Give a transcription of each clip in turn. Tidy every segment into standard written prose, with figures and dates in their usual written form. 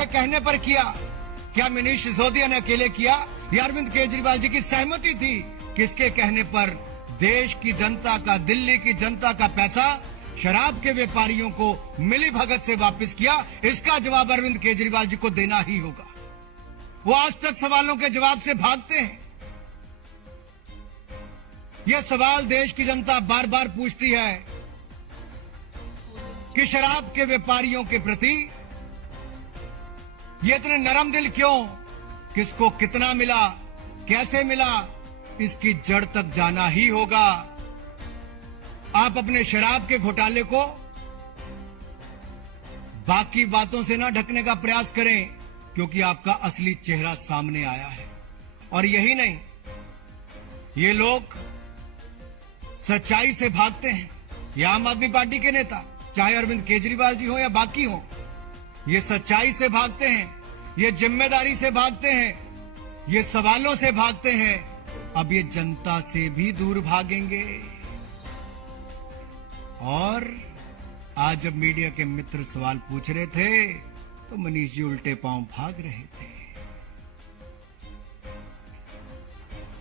किसके कहने पर किया? क्या मनीष सिसोदिया ने अकेले किया या अरविंद केजरीवाल जी की सहमति थी? किसके कहने पर देश की जनता का, दिल्ली की जनता का पैसा शराब के व्यापारियों को मिली भगत से वापस किया? इसका जवाब अरविंद केजरीवाल जी को देना ही होगा। वो आज तक सवालों के जवाब से भागते हैं। यह सवाल देश की जनता बार बार पूछती है कि शराब के व्यापारियों के प्रति ये इतने नरम दिल क्यों? किसको कितना मिला, कैसे मिला, इसकी जड़ तक जाना ही होगा। आप अपने शराब के घोटाले को बाकी बातों से ना ढकने का प्रयास करें, क्योंकि आपका असली चेहरा सामने आया है। और यही नहीं, ये लोग सच्चाई से भागते हैं। ये आम आदमी पार्टी के नेता, चाहे अरविंद केजरीवाल जी हो या बाकी हो, ये सच्चाई से भागते हैं, ये जिम्मेदारी से भागते हैं, ये सवालों से भागते हैं। अब ये जनता से भी दूर भागेंगे। और आज जब मीडिया के मित्र सवाल पूछ रहे थे तो मनीष जी उल्टे पांव भाग रहे थे।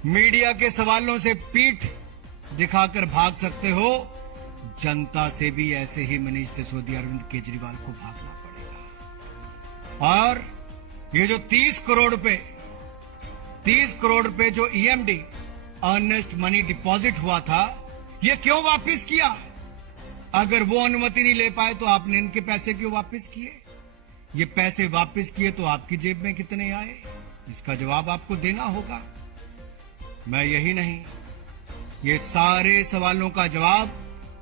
मीडिया के सवालों से पीठ दिखाकर भाग सकते हो, जनता से भी ऐसे ही मनीष सिसोदिया, अरविंद केजरीवाल को भागना पड़ेगा। और ये जो 30 करोड़ रुपए जो ईएमडी, अर्नेस्ट मनी डिपॉजिट हुआ था, ये क्यों वापस किया? अगर वो अनुमति नहीं ले पाए तो आपने इनके पैसे क्यों वापस किए? ये पैसे वापस किए तो आपकी जेब में कितने आए? इसका जवाब आपको देना होगा। मैं यही नहीं, ये सारे सवालों का जवाब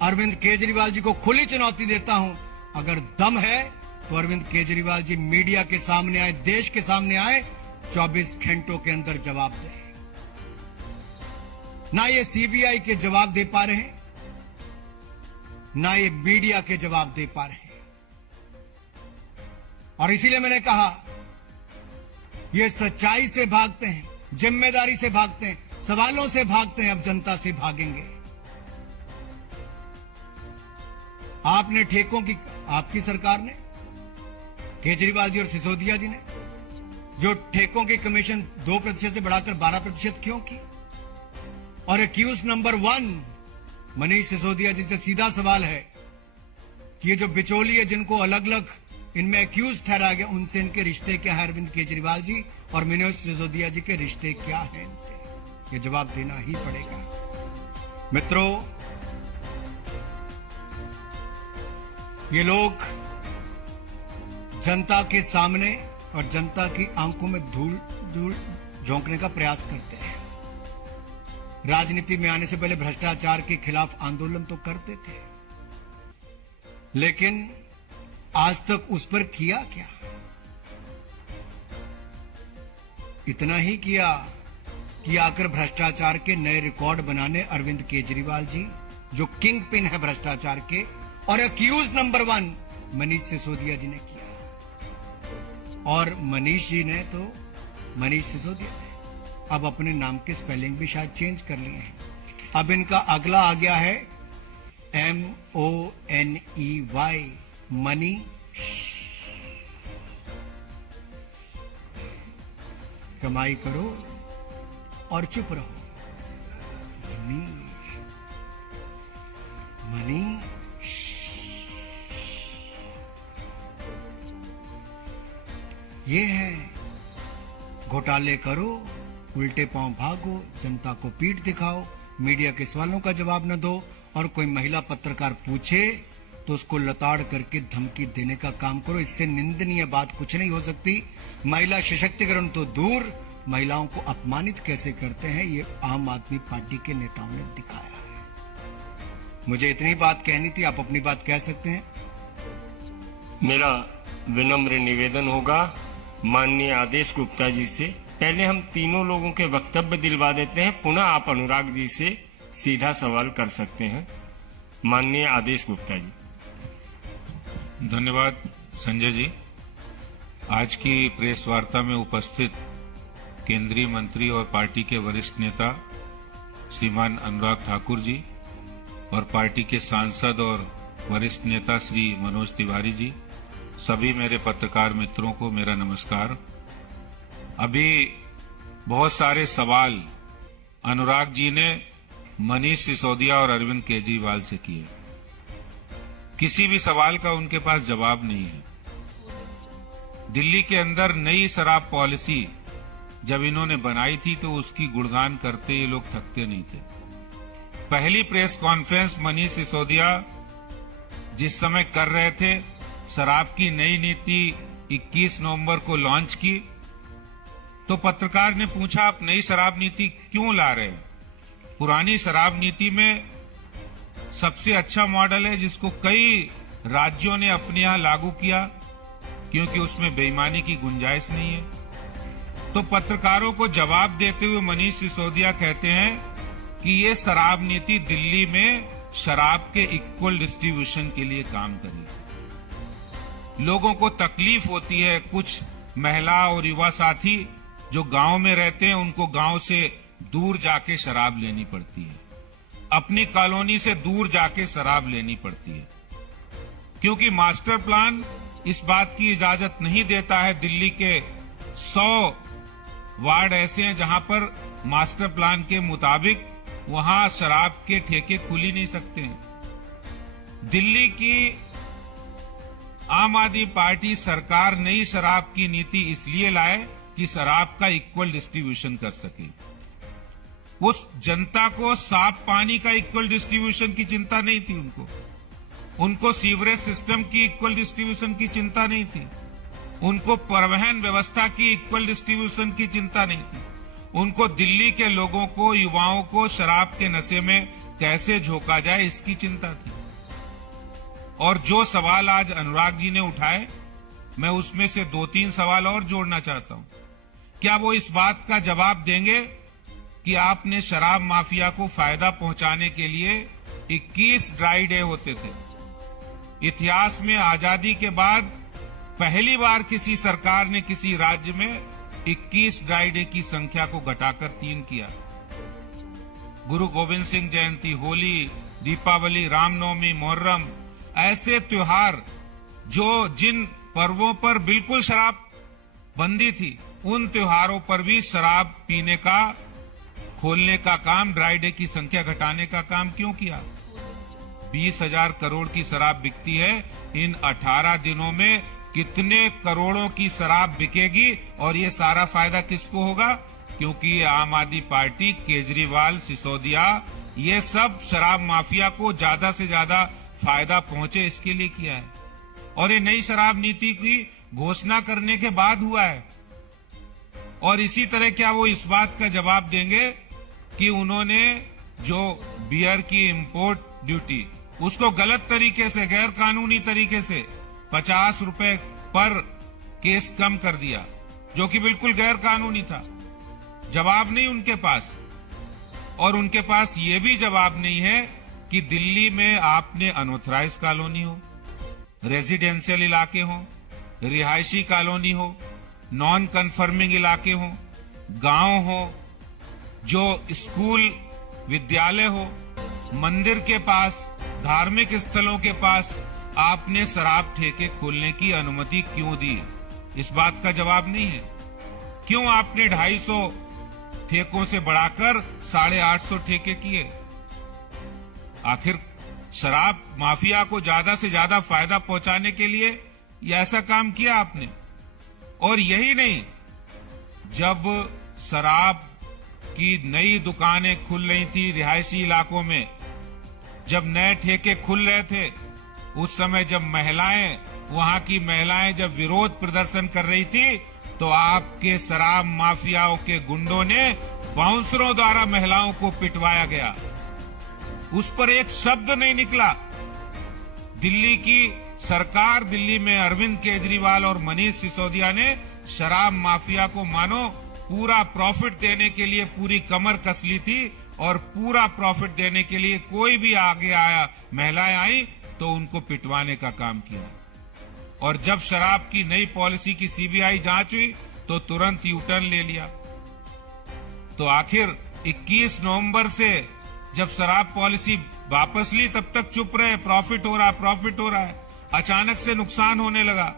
अरविंद केजरीवाल जी को खुली चुनौती देता हूं। अगर दम है तो अरविंद केजरीवाल जी मीडिया के सामने आए, देश के सामने आए, 24 घंटों के अंदर जवाब दें। ना ये सीबीआई के जवाब दे पा रहे हैं, ना ये मीडिया के जवाब दे पा रहे हैं। और इसीलिए मैंने कहा, ये सच्चाई से भागते हैं, जिम्मेदारी से भागते हैं, सवालों से भागते हैं, अब जनता से भागेंगे। आपने ठेकों की, आपकी सरकार ने, केजरीवाल जी और सिसोदिया जी ने जो ठेकों की कमीशन 2% से बढ़ाकर 12% क्यों की? और एक्यूज नंबर 1 मनीष सिसोदिया जी से सीधा सवाल है कि ये जो बिचौली है, जिनको अलग अलग इनमें एक्यूज ठहराया गया, उनसे इनके रिश्ते क्या है? अरविंद केजरीवाल जी और मनीष सिसोदिया जी के रिश्ते क्या है इनसे? ये जवाब देना ही पड़ेगा। मित्रों, ये लोग जनता के सामने और जनता की आंखों में धूल झोंकने का प्रयास करते हैं। राजनीति में आने से पहले भ्रष्टाचार के खिलाफ आंदोलन तो करते थे, लेकिन आज तक उस पर किया क्या? इतना ही किया कि आकर भ्रष्टाचार के नए रिकॉर्ड बनाने अरविंद केजरीवाल जी, जो किंग पिन है भ्रष्टाचार के, और एक्यूज नंबर 1 मनीष सिसोदिया जी ने किया। और मनीष सिसोदिया ने अब अपने नाम के स्पेलिंग भी शायद चेंज कर लिए हैं। अब इनका अगला आ गया है MONEY, मनी। कमाई करो और चुप रहो। मनी। ये है, घोटाले करो, उल्टे पांव भागो, जनता को पीठ दिखाओ, मीडिया के सवालों का जवाब न दो, और कोई महिला पत्रकार पूछे तो उसको लताड़ करके धमकी देने का काम करो। इससे निंदनीय बात कुछ नहीं हो सकती। महिला सशक्तिकरण तो दूर, महिलाओं को अपमानित कैसे करते हैं, ये आम आदमी पार्टी के नेताओं ने दिखाया है। मुझे इतनी बात कहनी थी, आप अपनी बात कह सकते हैं। मेरा विनम्र निवेदन होगा माननीय आदेश गुप्ता जी से, पहले हम तीनों लोगों के वक्तव्य दिलवा देते हैं, पुनः आप अनुराग जी से सीधा सवाल कर सकते हैं। माननीय आदेश गुप्ता जी। धन्यवाद संजय जी। आज की प्रेस वार्ता में उपस्थित केंद्रीय मंत्री और पार्टी के वरिष्ठ नेता श्रीमान अनुराग ठाकुर जी और पार्टी के सांसद और वरिष्ठ नेता श्री मनोज तिवारी जी, सभी मेरे पत्रकार मित्रों को मेरा नमस्कार। अभी बहुत सारे सवाल अनुराग जी ने मनीष सिसोदिया और अरविंद केजरीवाल से किए। किसी भी सवाल का उनके पास जवाब नहीं है। दिल्ली के अंदर नई शराब पॉलिसी जब इन्होंने बनाई थी तो उसकी गुणगान करते ये लोग थकते नहीं थे। पहली प्रेस कॉन्फ्रेंस मनीष सिसोदिया जिस समय कर रहे थे, शराब की नई नीति 21 नवंबर को लॉन्च की, तो पत्रकार ने पूछा आप नई शराब नीति क्यों ला रहे हैं? पुरानी शराब नीति में सबसे अच्छा मॉडल है जिसको कई राज्यों ने अपने यहां लागू किया, क्योंकि उसमें बेईमानी की गुंजाइश नहीं है। तो पत्रकारों को जवाब देते हुए मनीष सिसोदिया कहते हैं कि ये शराब नीति दिल्ली में शराब के इक्वल डिस्ट्रीब्यूशन के लिए काम करेगी। लोगों को तकलीफ होती है, कुछ महिला और युवा साथी जो गांव में रहते हैं उनको गांव से दूर जाके शराब लेनी पड़ती है, अपनी कॉलोनी से दूर जाके शराब लेनी पड़ती है, क्योंकि मास्टर प्लान इस बात की इजाजत नहीं देता है। दिल्ली के 100 वार्ड ऐसे हैं जहां पर मास्टर प्लान के मुताबिक वहां शराब के ठेके खुल ही नहीं सकते हैं। दिल्ली की आम आदमी पार्टी सरकार नई शराब की नीति इसलिए लाए कि शराब का इक्वल डिस्ट्रीब्यूशन कर सके। उस जनता को साफ पानी का इक्वल डिस्ट्रीब्यूशन की चिंता नहीं थी, उनको सीवरेज सिस्टम की इक्वल डिस्ट्रीब्यूशन की चिंता नहीं थी, उनको परिवहन व्यवस्था की इक्वल डिस्ट्रीब्यूशन की चिंता नहीं थी, उनको दिल्ली के लोगों को, युवाओं को शराब के नशे में कैसे झोंका जाए इसकी चिंता थी। और जो सवाल आज अनुराग जी ने उठाए, मैं उसमें से 2-3 सवाल और जोड़ना चाहता हूं। क्या वो इस बात का जवाब देंगे कि आपने शराब माफिया को फायदा पहुंचाने के लिए 21 ड्राई डे होते थे? इतिहास में आजादी के बाद पहली बार किसी सरकार ने किसी राज्य में 21 ड्राई डे की संख्या को घटाकर 3 किया। गुरु गोविंद सिंह जयंती, होली, दीपावली, रामनवमी, मुहर्रम, ऐसे त्योहार जिन पर्वों पर बिल्कुल शराब बंदी थी, उन त्योहारों पर भी शराब पीने का, खोलने का काम, ड्राई डे की संख्या घटाने का काम क्यों किया? 20,000 करोड़ की शराब बिकती है, इन 18 दिनों में कितने करोड़ों की शराब बिकेगी और ये सारा फायदा किसको होगा? क्योंकि ये आम आदमी पार्टी, केजरीवाल, सिसोदिया, ये सब शराब माफिया को ज्यादा से ज्यादा फायदा पहुंचे इसके लिए किया है। और ये नई शराब नीति की घोषणा करने के बाद हुआ है। और इसी तरह क्या वो इस बात का जवाब देंगे कि उन्होंने जो बियर की इंपोर्ट ड्यूटी उसको गलत तरीके से, गैर कानूनी तरीके से 50 रुपए पर केस कम कर दिया, जो कि बिल्कुल गैर कानूनी था? जवाब नहीं उनके पास। और उनके पास ये भी जवाब नहीं है कि दिल्ली में आपने अनऑथराइज कॉलोनी हो, रेजिडेंशियल इलाके हो, रिहायशी कॉलोनी हो, नॉन कन्फर्मिंग इलाके हो, गांव हो, जो स्कूल विद्यालय हो, मंदिर के पास, धार्मिक स्थलों के पास आपने शराब ठेके खोलने की अनुमति क्यों दी? इस बात का जवाब नहीं है। क्यों आपने 250 ठेकों से बढ़ाकर 850 ठेके किए? आखिर शराब माफिया को ज्यादा से ज्यादा फायदा पहुंचाने के लिए ये ऐसा काम किया आपने। और यही नहीं, जब शराब की नई दुकानें खुल रही थी रिहायशी इलाकों में, जब नए ठेके खुल रहे थे, उस समय जब वहां की महिलाएं जब विरोध प्रदर्शन कर रही थी, तो आपके शराब माफियाओं के गुंडों ने बाउंसरों द्वारा महिलाओं को पिटवाया गया। उस पर एक शब्द नहीं निकला। दिल्ली की सरकार, दिल्ली में अरविंद केजरीवाल और मनीष सिसोदिया ने शराब माफिया को मानो पूरा प्रॉफिट देने के लिए पूरी कमर कस ली थी, और पूरा प्रॉफिट देने के लिए कोई भी आगे आया, महिलाएं आई तो उनको पिटवाने का काम किया। और जब शराब की नई पॉलिसी की सीबीआई जांच हुई तो तुरंत यू टर्न ले लिया। तो आखिर 21 नवंबर से जब शराब पॉलिसी वापस ली तब तक चुप रहे, प्रॉफिट हो रहा है। अचानक से नुकसान होने लगा।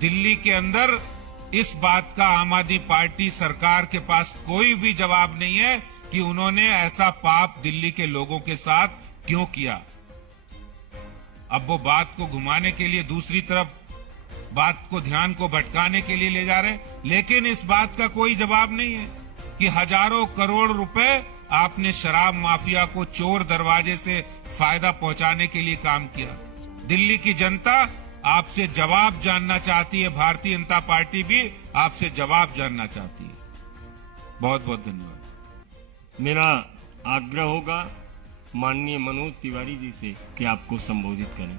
दिल्ली के अंदर इस बात का आम आदमी पार्टी सरकार के पास कोई भी जवाब नहीं है कि उन्होंने ऐसा पाप दिल्ली के लोगों के साथ क्यों किया। अब वो बात को घुमाने के लिए दूसरी तरफ बात को ध्यान को भटकाने के लिए ले जा रहे हैं, लेकिन इस बात का कोई जवाब नहीं है कि हजारों करोड़ रुपए आपने शराब माफिया को चोर दरवाजे से फायदा पहुंचाने के लिए काम किया। दिल्ली की जनता आपसे जवाब जानना चाहती है, भारतीय जनता पार्टी भी आपसे जवाब जानना चाहती है। बहुत बहुत धन्यवाद। मेरा आग्रह होगा माननीय मनोज तिवारी जी से कि आपको संबोधित करें।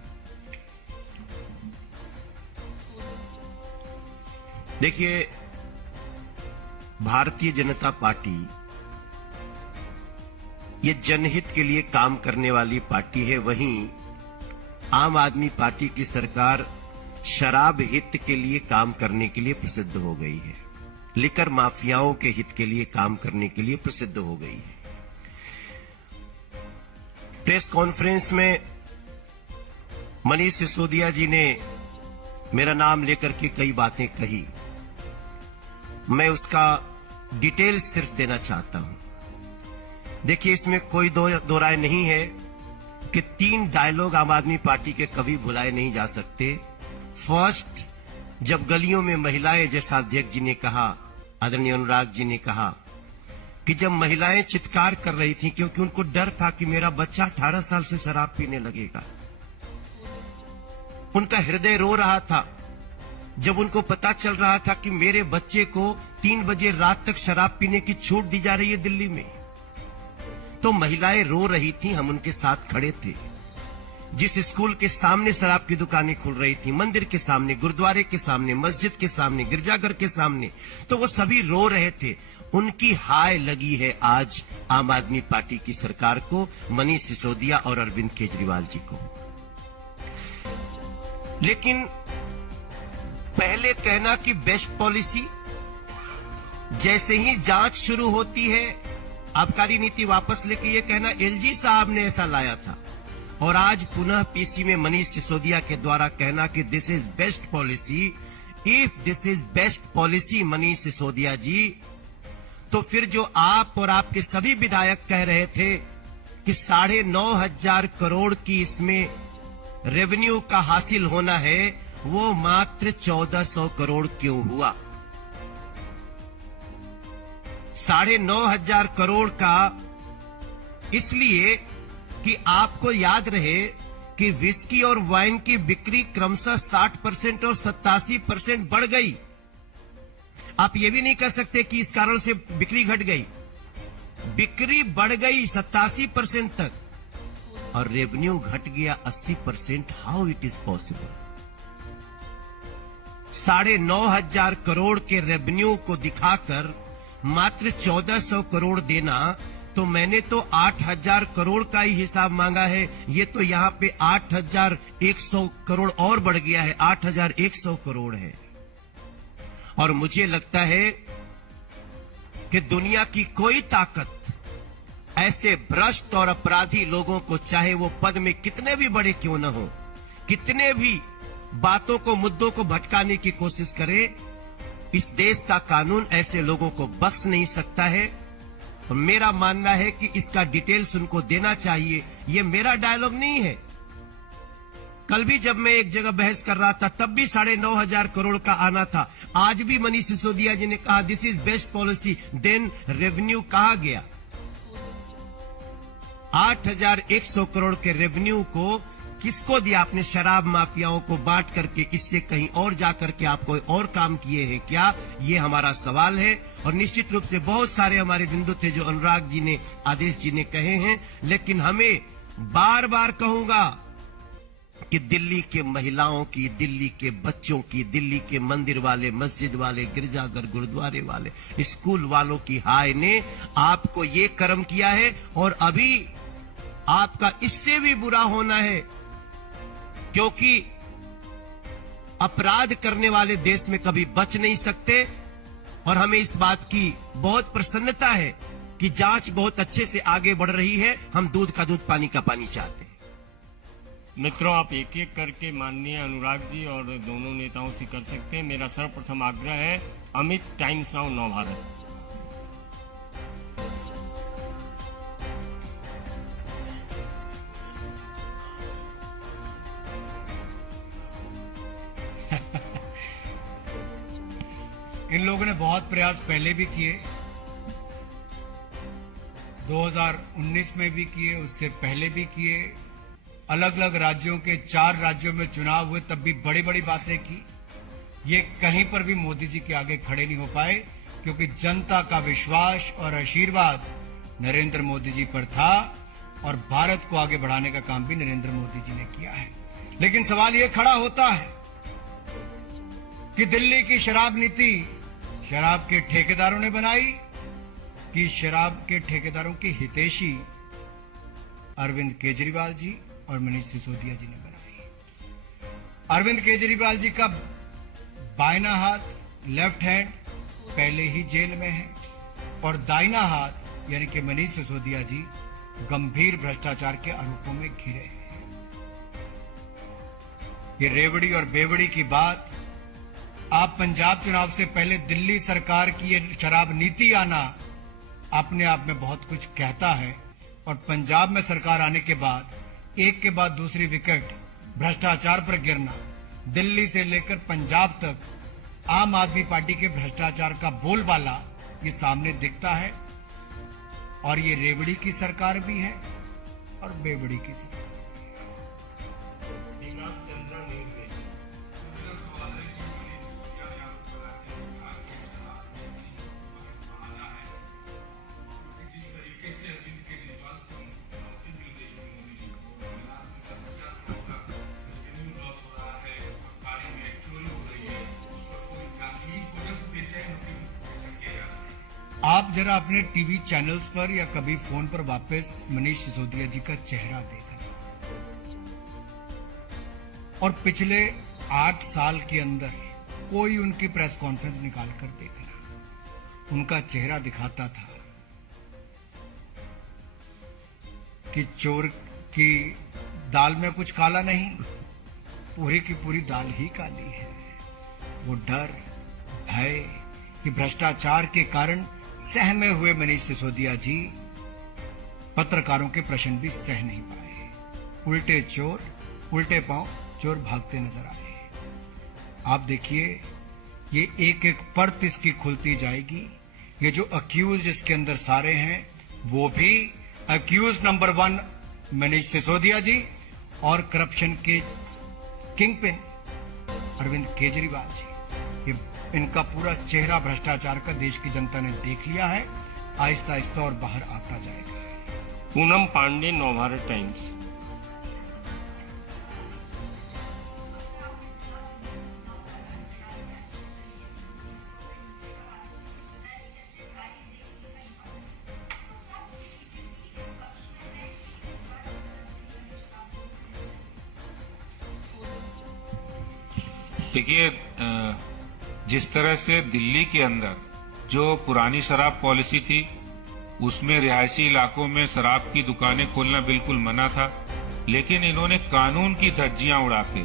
देखिए, भारतीय जनता पार्टी ये जनहित के लिए काम करने वाली पार्टी है। वहीं आम आदमी पार्टी की सरकार शराब हित के लिए काम करने के लिए प्रसिद्ध हो गई है, लिकर माफियाओं के हित के लिए काम करने के लिए प्रसिद्ध हो गई है। प्रेस कॉन्फ्रेंस में मनीष सिसोदिया जी ने मेरा नाम लेकर के कई बातें कही। मैं उसका डिटेल सिर्फ देना चाहता हूं। देखिए, इसमें कोई दो राय नहीं है कि 3 डायलॉग आम आदमी पार्टी के कभी भुलाए नहीं जा सकते। फर्स्ट, जब गलियों में महिलाएं, जैसा अध्यक्ष जी ने कहा, आदरणीय अनुराग जी ने कहा कि जब महिलाएं चित्कार कर रही थी क्योंकि उनको डर था कि मेरा बच्चा 18 साल से शराब पीने लगेगा, उनका हृदय रो रहा था। जब उनको पता चल रहा था कि मेरे बच्चे को 3 बजे रात तक शराब पीने की छूट दी जा रही है दिल्ली में, तो महिलाएं रो रही थी, हम उनके साथ खड़े थे। जिस स्कूल के सामने शराब की दुकानें खुल रही थी, मंदिर के सामने, गुरुद्वारे के सामने, मस्जिद के सामने, गिरजाघर के सामने, तो वो सभी रो रहे थे। उनकी हाय लगी है आज आम आदमी पार्टी की सरकार को, मनीष सिसोदिया और अरविंद केजरीवाल जी को। लेकिन पहले कहना कि बेस्ट पॉलिसी, जैसे ही जांच शुरू होती है आबकारी नीति वापस लेके ये कहना एलजी साहब ने ऐसा लाया था, और आज पुनः पीसी में मनीष सिसोदिया के द्वारा कहना कि this is best policy. If this is best policy Manish Sisodia ji, तो फिर जो आप और आपके सभी विधायक कह रहे थे कि 9,500 करोड़ की इसमें रेवेन्यू का हासिल होना है, वो मात्र 1400 करोड़ क्यों हुआ? 9,500 करोड़ का इसलिए कि आपको याद रहे कि विस्की और वाइन की बिक्री क्रमशः 60% और 87% बढ़ गई। आप ये भी नहीं कह सकते कि इस कारण से बिक्री घट गई। बिक्री बढ़ गई 87% तक और रेवेन्यू घट गया 80%। How it is possible? 9,500 crore के रेवेन्यू को दिखाकर मात्र 1400 करोड़ देना, तो मैंने तो 8,000 करोड़ का ही हिसाब मांगा है, ये तो यहां पे 8,100 करोड़ और बढ़ गया है, 8,100 करोड़ है। और मुझे लगता है कि दुनिया की कोई ताकत ऐसे भ्रष्ट और अपराधी लोगों को, चाहे वो पद में कितने भी बड़े क्यों न हो, कितने भी बातों को, मुद्दों को भटकाने की कोशिश करे, इस देश का कानून ऐसे लोगों को बख्श नहीं सकता है। और मेरा मानना है कि इसका डिटेल्स उनको देना चाहिए। ये मेरा डायलॉग नहीं है। कल भी जब मैं एक जगह बहस कर रहा था तब भी 9,500 करोड़ का आना था। आज भी मनीष सिसोदिया जी ने कहा this is best policy, then revenue कहां गया? 8,100 करोड़ के रेवेन्यू को किसको दिया आपने? शराब माफियाओं को बांट करके, इससे कहीं और जाकर के आप कोई और काम किए हैं क्या? ये हमारा सवाल है। और निश्चित रूप से बहुत सारे हमारे बिंदु थे जो अनुराग जी ने, आदेश जी ने कहे हैं, लेकिन हमें बार बार कहूंगा कि दिल्ली के महिलाओं की, दिल्ली के बच्चों की, दिल्ली के मंदिर वाले, मस्जिद वाले, गिरजाघर, गुरुद्वारे वाले, स्कूल वालों की हाय ने आपको ये कर्म किया है। और अभी आपका इससे भी बुरा होना है, क्योंकि अपराध करने वाले देश में कभी बच नहीं सकते। और हमें इस बात की बहुत प्रसन्नता है कि जांच बहुत अच्छे से आगे बढ़ रही है। हम दूध का दूध, पानी का पानी चाहते हैं। मित्रों, आप एक एक करके माननीय अनुराग जी और दोनों नेताओं से कर सकते हैं। मेरा सर्वप्रथम आग्रह है, अमित, टाइम्स नाउ नव भारत। इन लोगों ने बहुत प्रयास पहले भी किए, 2019 में भी किए, उससे पहले भी किए। अलग अलग राज्यों के 4 राज्यों में चुनाव हुए, तब भी बड़ी बड़ी बातें की। ये कहीं पर भी मोदी जी के आगे खड़े नहीं हो पाए, क्योंकि जनता का विश्वास और आशीर्वाद नरेंद्र मोदी जी पर था और भारत को आगे बढ़ाने का काम भी नरेंद्र मोदी जी ने किया है। लेकिन सवाल ये खड़ा होता है कि दिल्ली की शराब नीति शराब के ठेकेदारों ने बनाई कि शराब के ठेकेदारों के हितैषी अरविंद केजरीवाल जी और मनीष सिसोदिया जी ने बनाई। अरविंद केजरीवाल जी का बायना हाथ, लेफ्ट हैंड, पहले ही जेल में है और दाहिना हाथ यानी कि मनीष सिसोदिया जी गंभीर भ्रष्टाचार के आरोपों में घिरे हैं। ये रेवड़ी और बेवड़ी की बात, आप पंजाब चुनाव से पहले दिल्ली सरकार की ये शराब नीति आना अपने आप में बहुत कुछ कहता है, और पंजाब में सरकार आने के बाद एक के बाद दूसरी विकेट भ्रष्टाचार पर गिरना, दिल्ली से लेकर पंजाब तक आम आदमी पार्टी के भ्रष्टाचार का बोलबाला ये सामने दिखता है। और ये रेवड़ी की सरकार भी है और बेवड़ी की सरकार। आप जरा अपने टीवी चैनल्स पर या कभी फोन पर वापस मनीष सिसोदिया जी का चेहरा देखना और पिछले 8 साल के अंदर कोई उनकी प्रेस कॉन्फ्रेंस निकाल कर देखना। उनका चेहरा दिखाता था कि चोर की दाल में कुछ काला नहीं, पूरी की पूरी दाल ही काली है। वो डर, भय कि भ्रष्टाचार के कारण सहमे हुए मनीष सिसोदिया जी पत्रकारों के प्रश्न भी सह नहीं पाए। उल्टे चोर, उल्टे पांव चोर भागते नजर आए। आप देखिए, ये एक एक परत इसकी खुलती जाएगी। ये जो अक्यूज इसके अंदर सारे हैं, वो भी अक्यूज नंबर 1 मनीष सिसोदिया जी और करप्शन के किंगपिन अरविंद केजरीवाल जी। ये इनका पूरा चेहरा भ्रष्टाचार का देश की जनता ने देख लिया है, आहिस्ता आहिस्ता और बाहर आता जाएगा। पूनम पांडे, नव भारत टाइम्स। देखिए, जिस तरह से दिल्ली के अंदर जो पुरानी शराब पॉलिसी थी, उसमें रिहायशी इलाकों में शराब की दुकानें खोलना बिल्कुल मना था, लेकिन इन्होंने कानून की धज्जियां उड़ा के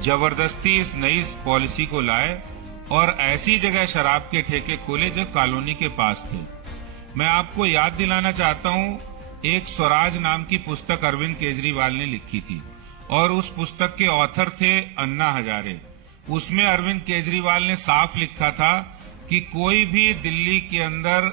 जबरदस्ती इस नई पॉलिसी को लाए और ऐसी जगह शराब के ठेके खोले जो कॉलोनी के पास थे। मैं आपको याद दिलाना चाहता हूं, एक स्वराज नाम की पुस्तक अरविंद केजरीवाल ने लिखी थी और उस पुस्तक के ऑथर थे अन्ना हजारे। उसमें अरविंद केजरीवाल ने साफ लिखा था कि कोई भी दिल्ली के अंदर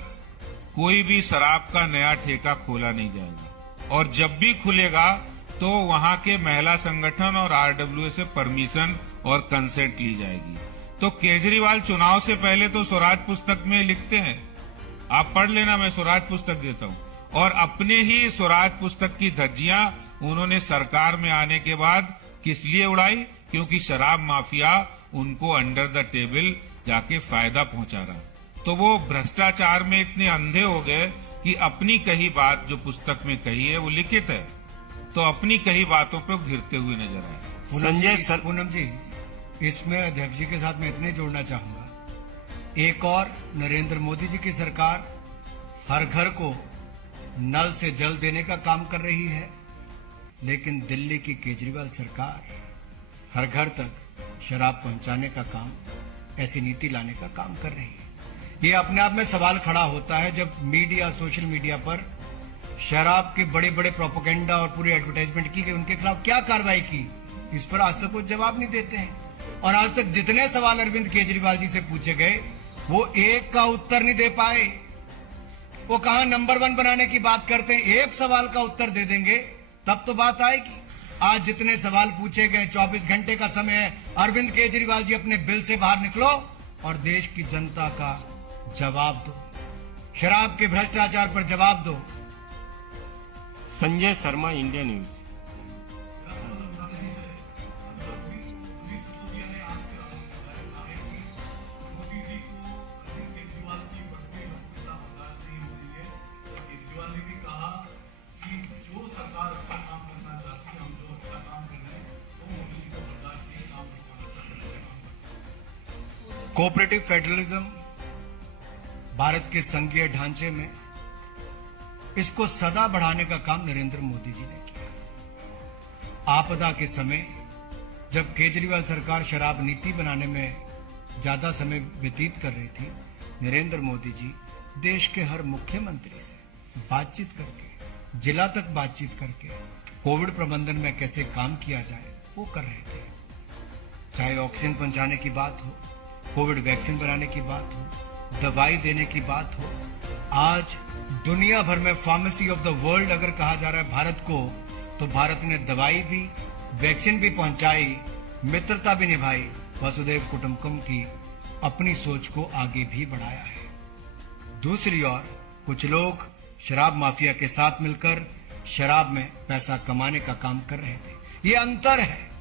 कोई भी शराब का नया ठेका खोला नहीं जाएगा, और जब भी खुलेगा तो वहां के महिला संगठन और आरडब्ल्यूए से परमिशन और कंसेंट ली जाएगी। तो केजरीवाल चुनाव से पहले तो स्वराज पुस्तक में लिखते हैं, आप पढ़ लेना, मैं स्वराज पुस्तक देता हूं, और अपने ही स्वराज पुस्तक की धज्जियां उन्होंने सरकार में आने के बाद किस लिए उड़ाई? क्योंकि शराब माफिया उनको अंडर द टेबल जाके फायदा पहुंचा रहा। तो वो भ्रष्टाचार में इतने अंधे हो गए कि अपनी कही बात जो पुस्तक में कही है वो लिखित है, तो अपनी कही बातों पे घिरते हुए नजर आए। संजय सर, पूनम जी, इसमें अध्यक्ष जी के साथ मैं इतने जोड़ना चाहूंगा, एक और नरेंद्र मोदी जी की सरकार हर घर को नल से जल देने का काम कर रही है। लेकिन दिल्ली की केजरीवाल सरकार हर घर तक शराब पहुंचाने का काम, ऐसी नीति लाने का काम कर रही है। ये अपने आप में सवाल खड़ा होता है जब मीडिया, सोशल मीडिया पर शराब के बड़े बड़े प्रोपेगेंडा और पूरी एडवर्टाइजमेंट की गई, उनके खिलाफ क्या कार्रवाई की, इस पर आज तक वो जवाब नहीं देते हैं। और आज तक जितने सवाल अरविंद केजरीवाल जी से पूछे गए, वो एक का उत्तर नहीं दे पाए। वो कहां नंबर 1 बनाने की बात करते हैं, एक सवाल का उत्तर दे देंगे तब तो बात आएगी। आज जितने सवाल पूछे गए, 24 घंटे का समय है, अरविंद केजरीवाल जी अपने बिल से बाहर निकलो और देश की जनता का जवाब दो, शराब के भ्रष्टाचार पर जवाब दो। Sanjay Sharma, India news. Cooperative federalism Bharat के संघीय ढांचे में, इसको सदा बढ़ाने का काम नरेंद्र मोदी जी ने किया। आपदा के समय जब केजरीवाल सरकार शराब नीति बनाने में ज्यादा समय व्यतीत कर रही थी, नरेंद्र मोदी जी देश के हर मुख्यमंत्री से बातचीत करके, जिला तक बातचीत करके कोविड प्रबंधन में कैसे काम किया जाए वो कर रहे थे। चाहे ऑक्सीजन पहुंचाने की बात हो, कोविड वैक्सीन बनाने की बात हो, दवाई देने की बात हो। आज दुनिया भर में फार्मेसी ऑफ द वर्ल्ड अगर कहा जा रहा है भारत को, तो भारत ने दवाई भी, वैक्सीन भी पहुंचाई, मित्रता भी निभाई, वसुधैव कुटुंबकम की अपनी सोच को आगे भी बढ़ाया है। दूसरी ओर कुछ लोग शराब माफिया के साथ मिलकर शराब में पैसा कमाने का काम कर रहे थे। ये अंतर है।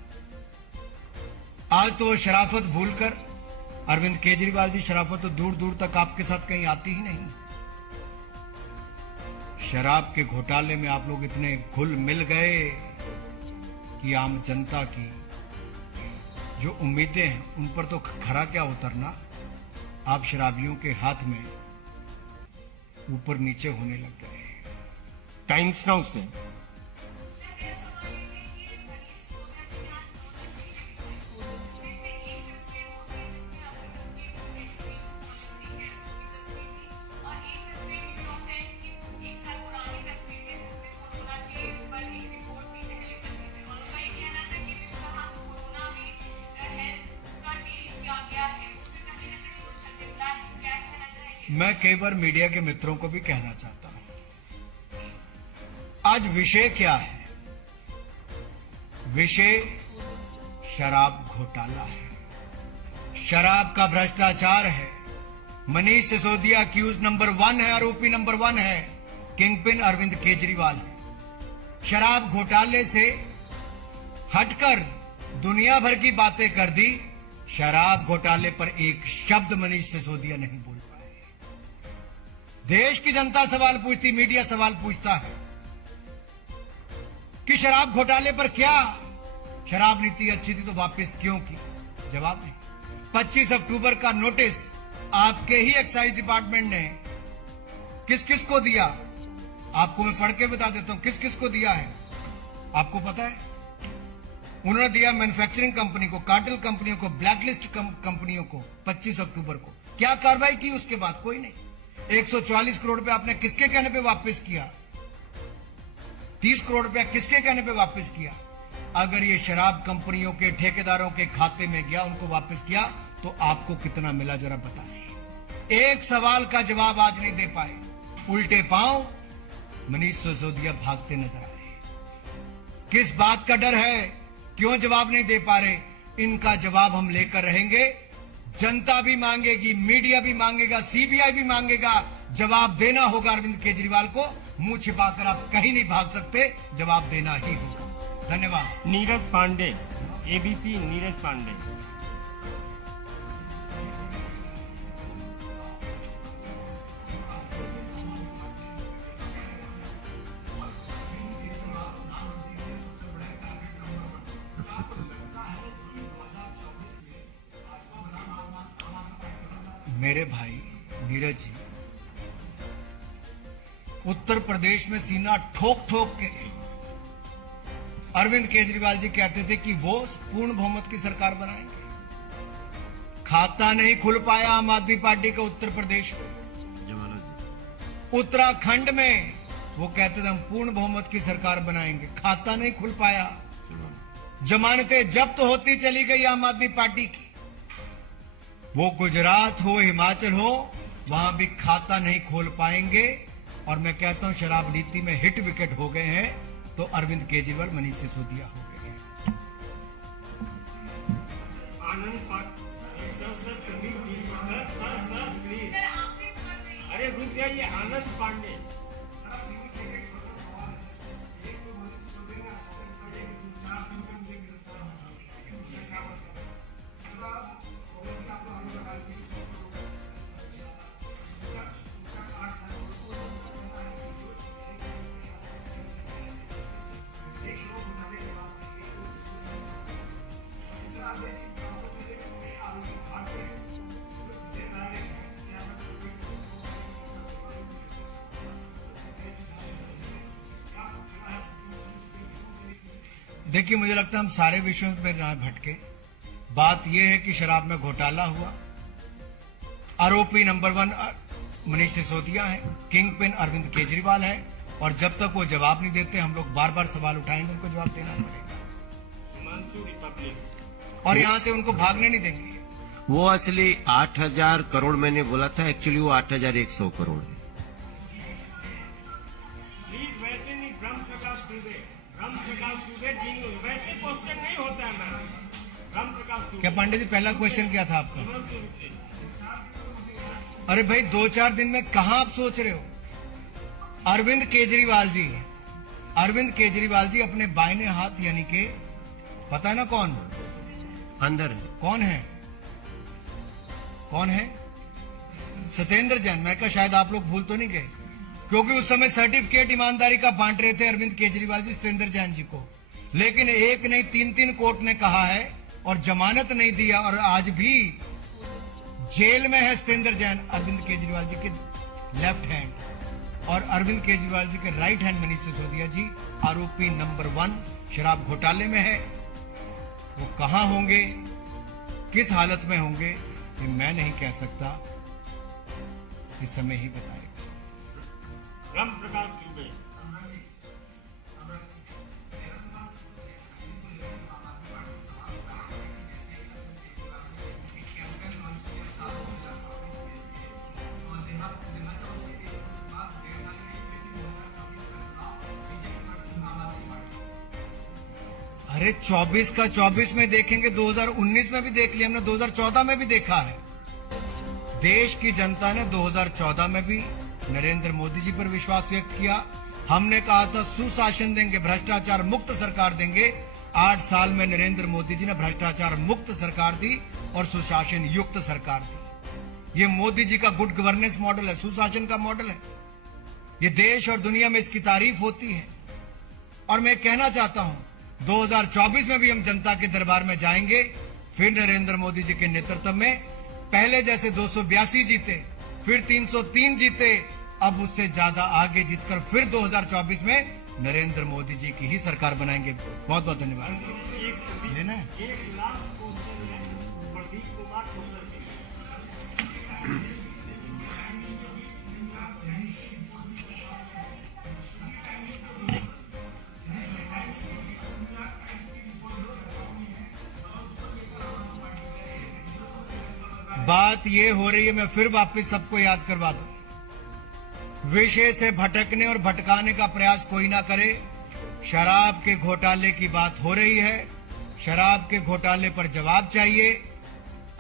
आज तो वो शराफत भूलकर, अरविंद केजरीवाल जी शराफत तो दूर दूर तक आपके साथ कहीं आती ही नहीं। शराब के घोटाले में आप लोग इतने घुल मिल गए कि आम जनता की जो उम्मीदें हैं उन पर तो खरा क्या उतरना, आप शराबियों के हाथ में ऊपर नीचे होने लग गए। टाइम्स नाउ से। मैं कई बार मीडिया के मित्रों को भी कहना चाहता हूं, आज विषय क्या है? विषय शराब घोटाला है, शराब का भ्रष्टाचार है। मनीष सिसोदिया एक्यूज नंबर 1 है, आरोपी नंबर 1 है, किंगपिन अरविंद केजरीवाल है। शराब घोटाले से हटकर दुनिया भर की बातें कर दी, शराब घोटाले पर एक शब्द मनीष सिसोदिया नहीं बोल पाए। देश की जनता सवाल पूछती, मीडिया सवाल पूछता है कि शराब घोटाले पर क्या, शराब नीति अच्छी थी तो वापस क्यों की? जवाब नहीं। 25 अक्टूबर का नोटिस आपके ही एक्साइज डिपार्टमेंट ने किस किस को दिया? आपको मैं पढ़ के बता देता हूं किस किस को दिया है। आपको पता है? उन्होंने दिया मैन्युफैक्चरिंग कंपनी को, कार्टेल कंपनियों को, ब्लैकलिस्ट कंपनियों को 25 अक्टूबर को। क्या कार्रवाई की उसके बाद? कोई नहीं। 144 करोड़ रुपए आपने किसके कहने पे वापस किया? 30 करोड़ रुपया किसके कहने पे वापस किया? अगर ये शराब कंपनियों के ठेकेदारों के खाते में गया, उनको वापस किया, तो आपको कितना मिला जरा बताएं। एक सवाल का जवाब आज नहीं दे पाए। उल्टे पांव मनीष सिसोदिया भागते नजर आए। किस बात का डर है? क्यों जवाब नहीं दे पा रहे? इनका जवाब हम लेकर रहेंगे। जनता भी मांगेगी, मीडिया भी मांगेगा, सीबीआई भी मांगेगा। जवाब देना होगा अरविंद केजरीवाल को। मुंह छिपाकर आप कहीं नहीं भाग सकते, जवाब देना ही होगा। धन्यवाद। नीरज पांडे, एबीपी नीरज पांडे। मेरे भाई नीरज जी, उत्तर प्रदेश में सीना ठोक ठोक के अरविंद केजरीवाल जी कहते थे कि वो पूर्ण बहुमत की सरकार बनाएंगे। खाता नहीं खुल पाया आम आदमी पार्टी का उत्तर प्रदेश में। उत्तराखंड में वो कहते थे हम पूर्ण बहुमत की सरकार बनाएंगे, खाता नहीं खुल पाया। जमानतें जब्त होती चली गई आम आदमी पार्टी की। वो गुजरात हो, हिमाचल हो, वहां भी खाता नहीं खोल पाएंगे। और मैं कहता हूं शराब नीति में हिट विकेट हो गए हैं तो अरविंद केजरीवाल, मनीष सिसोदिया हो गए हैं। अरे रुक जाइए आनंद पांडे। देखिए, मुझे लगता है हम सारे विषयों पर ना भटके। बात यह है कि शराब में घोटाला हुआ, आरोपी नंबर 1 मनीष सिसोदिया है, किंग पिन अरविंद केजरीवाल है, और जब तक वो जवाब नहीं देते हम लोग बार बार सवाल उठाएंगे, उनको जवाब देना पड़ेगा और यहां से उनको भागने नहीं देंगे। वो असली 8,000 करोड़ मैंने बोला था, एक्चुअली वो 8,100 करोड़ है। प्लीज वैसे नहीं, ब्रह्म प्रकाश दुबे जी वैसे क्वेश्चन नहीं होता है मैम। ब्रह्म प्रकाश दुबे क्या पांडे जी पहला क्वेश्चन क्या था आपका? अरे भाई 2-4 दिन में कहां आप सोच रहे हो? अरविंद केजरीवाल जी अपने बाइने हाथ यानी के पता है ना कौन अंदर है। कौन है? सत्येंद्र जैन। मैं कहा शायद आप लोग भूल तो नहीं गए, क्योंकि उस समय सर्टिफिकेट ईमानदारी का बांट रहे थे अरविंद केजरीवाल जी सत्येंद्र जैन जी को, लेकिन एक नहीं 3 कोर्ट ने कहा है और जमानत नहीं दिया, और आज भी जेल में है सत्येंद्र जैन, अरविंद केजरीवाल जी के लेफ्ट हैंड, और अरविंद केजरीवाल जी के राइट हैंड मनीष सिसोदिया जी आरोपी नंबर 1 शराब घोटाले में है। वो कहां होंगे, किस हालत में होंगे, ये मैं नहीं कह सकता, ये समय ही बताएगा। ब्रह्म प्रकाश दुबे। अरे 24 का 24 में देखेंगे, 2019 में भी देख लिया हमने, 2014 में भी देखा है। देश की जनता ने 2014 में भी नरेंद्र मोदी जी पर विश्वास व्यक्त किया। हमने कहा था सुशासन देंगे, भ्रष्टाचार मुक्त सरकार देंगे। 8 साल में नरेंद्र मोदी जी ने भ्रष्टाचार मुक्त सरकार दी और सुशासन युक्त सरकार दी। ये मोदी जी का गुड गवर्नेंस मॉडल है, सुशासन का मॉडल है। ये देश और दुनिया में इसकी तारीफ होती है। और मैं कहना चाहता हूं 2024 में भी हम जनता के दरबार में जाएंगे, फिर नरेंद्र मोदी जी के नेतृत्व में। पहले जैसे 282 जीते, फिर 303 जीते, अब उससे ज्यादा आगे जीतकर फिर 2024 में नरेंद्र मोदी जी की ही सरकार बनाएंगे। बहुत बहुत धन्यवाद। लेना है? एक लास्ट क्वेश्चन है प्रदीप कुमार कुंडल। बात ये हो रही है, मैं फिर वापस सबको याद करवा दूं, विषय से भटकने और भटकाने का प्रयास कोई ना करे। शराब के घोटाले की बात हो रही है, शराब के घोटाले पर जवाब चाहिए।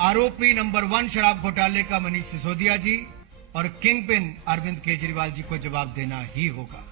आरोपी नंबर 1 शराब घोटाले का मनीष सिसोदिया जी और किंग पिन अरविंद केजरीवाल जी को जवाब देना ही होगा।